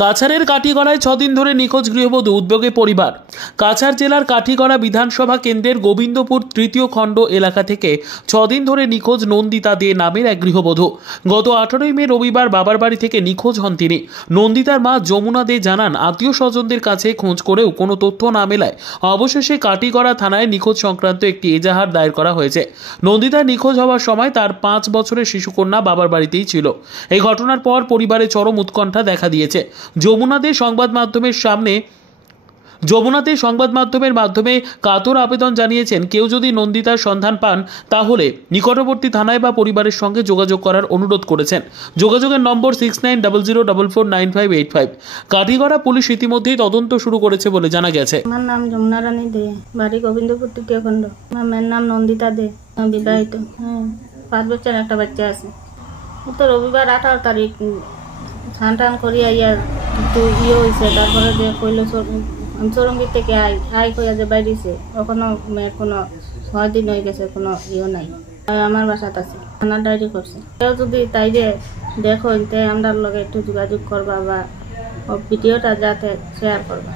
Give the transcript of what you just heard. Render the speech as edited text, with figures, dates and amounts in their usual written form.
কাছাড়ের কাঠিগড়ায় 6 দিন ধরে নিখোঁজ গৃহবধূ, উদ্যোগে পরিবার। কাছাড় জেলার কাঠিগড়া বিধানসভা কেন্দ্রের গোবিন্দপুর তৃতীয় খণ্ড এলাকা থেকে 6 দিন ধরে নিখোঁজ নন্দিতা দে নামের এক গৃহবধূ। গত 18ই মে রবিবার বাবার বাড়ি থেকে নিখোঁজ হন তিনি। নন্দিতার মা যমুনা দে জানান, আত্মীয় স্বজনদের কাছে খোঁজ করেও কোনো তথ্য না মেলায় অবশেষে কাঠিগড়া থানায় নিখোঁজ সংক্রান্ত একটি এজাহার দায়ের করা হয়েছে। নন্দিতা নিখোঁজ হওয়ার সময় তার 5 বছরের শিশুকন্যা বাবার বাড়িতেই ছিল। এই ঘটনার পর পরিবারে চরম উৎকণ্ঠা দেখা দিয়েছে। যমুনা দে সংবাদ মাধ্যমের মাধ্যমে কাতর আবেদন জানিয়েছেন, কেউ যদি নন্দিতার সন্ধান পান তাহলে নিকটবর্তী থানায় বা পরিবারের সঙ্গে যোগাযোগ করার অনুরোধ করেছেন। যোগাযোগের নম্বর 6900449585। কাঠিগড়া পুলিশ ইতিমধ্যেই তদন্ত শুরু করেছে বলে জানা গেছে। আমার নাম যমুনা রানী দে, বাড়ি গোবিন্দপুর তৃতীয় খণ্ড। আমার মেয়ের নাম নন্দিতা দে, বিবাহিত। 5 বছর একটা বাচ্চা আছে। তো রবিবার 18 তারিখ স্নান টান করিয়া একটু হয়েছে, তারপরে যে কইল আমি চরঙ্গীর থেকে আই কইয়া যে বাইরেছে, ওখানে মেয়ের কোনো 6 দিন হয়ে গেছে, কোনো নাই। আমার বাসাত আছে, থানার ডায়েরি করছে। কেউ যদি তাই যে দেখো, আমরা লগে একটু যোগাযোগ করবা বা ভিডিওটা যাতে শেয়ার করবা।